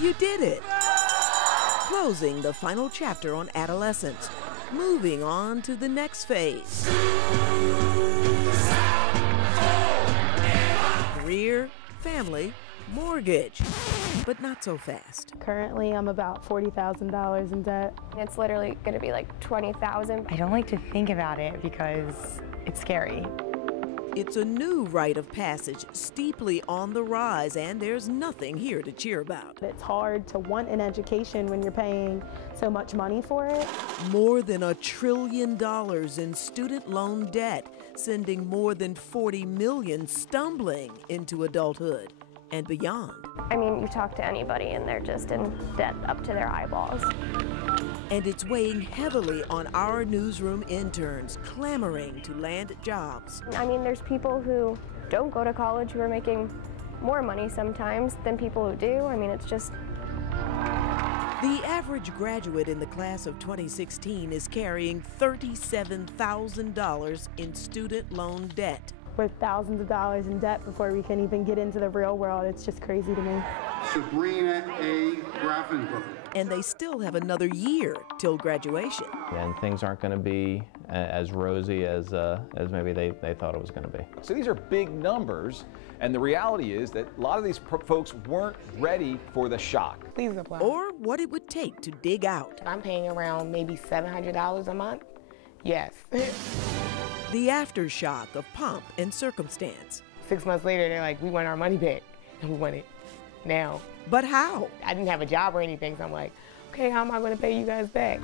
You did it! Closing the final chapter on adolescence, moving on to the next phase. Career, family, mortgage, but not so fast. Currently, I'm about $40,000 in debt. It's literally going to be like $20,000. I don't like to think about it because it's scary. It's a new rite of passage, steeply on the rise, and there's nothing here to cheer about. It's hard to want an education when you're paying so much money for it. More than $1 trillion in student loan debt, sending more than 40 million stumbling into adulthood and beyond. I mean, you talk to anybody and they're just in debt up to their eyeballs. And it's weighing heavily on our newsroom interns, clamoring to land jobs. I mean, there's people who don't go to college who are making more money sometimes than people who do. I mean, it's just... The average graduate in the class of 2016 is carrying $37,000 in student loan debt. With thousands of dollars in debt before we can even get into the real world, it's just crazy to me. Sabrina A. Grafenberg. And they still have another year till graduation. And things aren't going to be as rosy as maybe they thought it was going to be. So these are big numbers, and the reality is that a lot of these folks weren't ready for the shock. Please apply. Or what it would take to dig out. I'm paying around maybe $700 a month. Yes. The aftershock of pomp and circumstance. 6 months later, they're like, we want our money back, and we want it now. But how? I didn't have a job or anything, so I'm like, okay, how am I going to pay you guys back?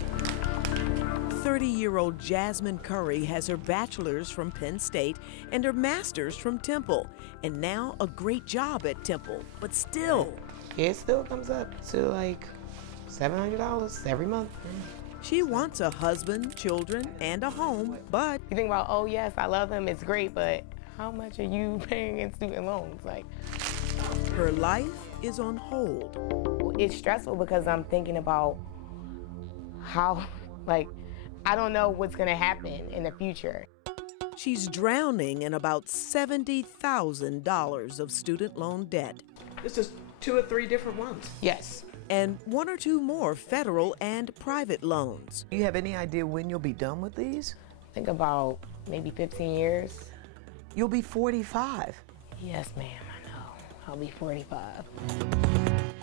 30-year-old Jasmine Curry has her bachelor's from Penn State and her master's from Temple, and now a great job at Temple, but still. It still comes up to like $700 every month. She wants a husband, children, and a home, but... You think about, oh yes, I love them, it's great, but how much are you paying in student loans? Like, her life is on hold. it's stressful because I'm thinking about how, like, I don't know what's gonna happen in the future. She's drowning in about $70,000 of student loan debt. This is 2 or 3 different ones. Yes. And 1 or 2 more federal and private loans. Do you have any idea when you'll be done with these? I think about maybe 15 years. You'll be 45. Yes, ma'am, I know. I'll be 45.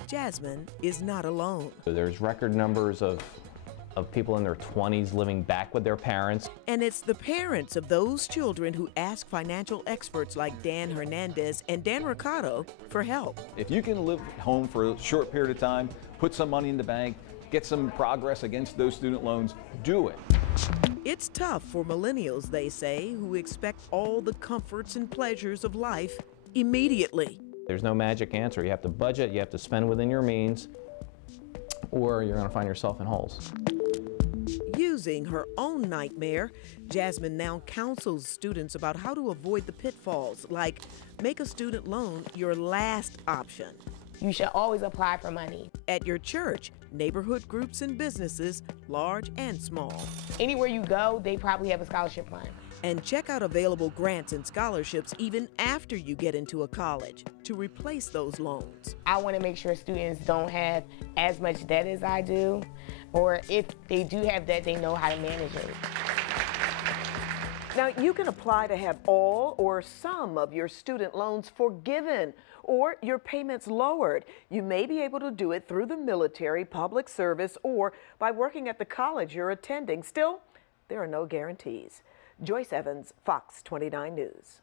Jasmine is not alone. There's record numbers of people in their 20s living back with their parents. And it's the parents of those children who ask financial experts like Dan Hernandez and Dan Ricardo for help. If you can live at home for a short period of time, put some money in the bank, get some progress against those student loans, do it. It's tough for millennials, they say, who expect all the comforts and pleasures of life immediately. There's no magic answer. You have to budget, you have to spend within your means, or you're going to find yourself in holes. Using her own nightmare, Jasmine now counsels students about how to avoid the pitfalls, like make a student loan your last option. You should always apply for money. At your church, neighborhood groups and businesses, large and small. Anywhere you go, they probably have a scholarship fund. And check out available grants and scholarships even after you get into a college to replace those loans. I want to make sure students don't have as much debt as I do, or if they do have debt, they know how to manage it. Now, you can apply to have all or some of your student loans forgiven or your payments lowered. You may be able to do it through the military, public service, or by working at the college you're attending. Still, there are no guarantees. Joyce Evans, Fox 29 News.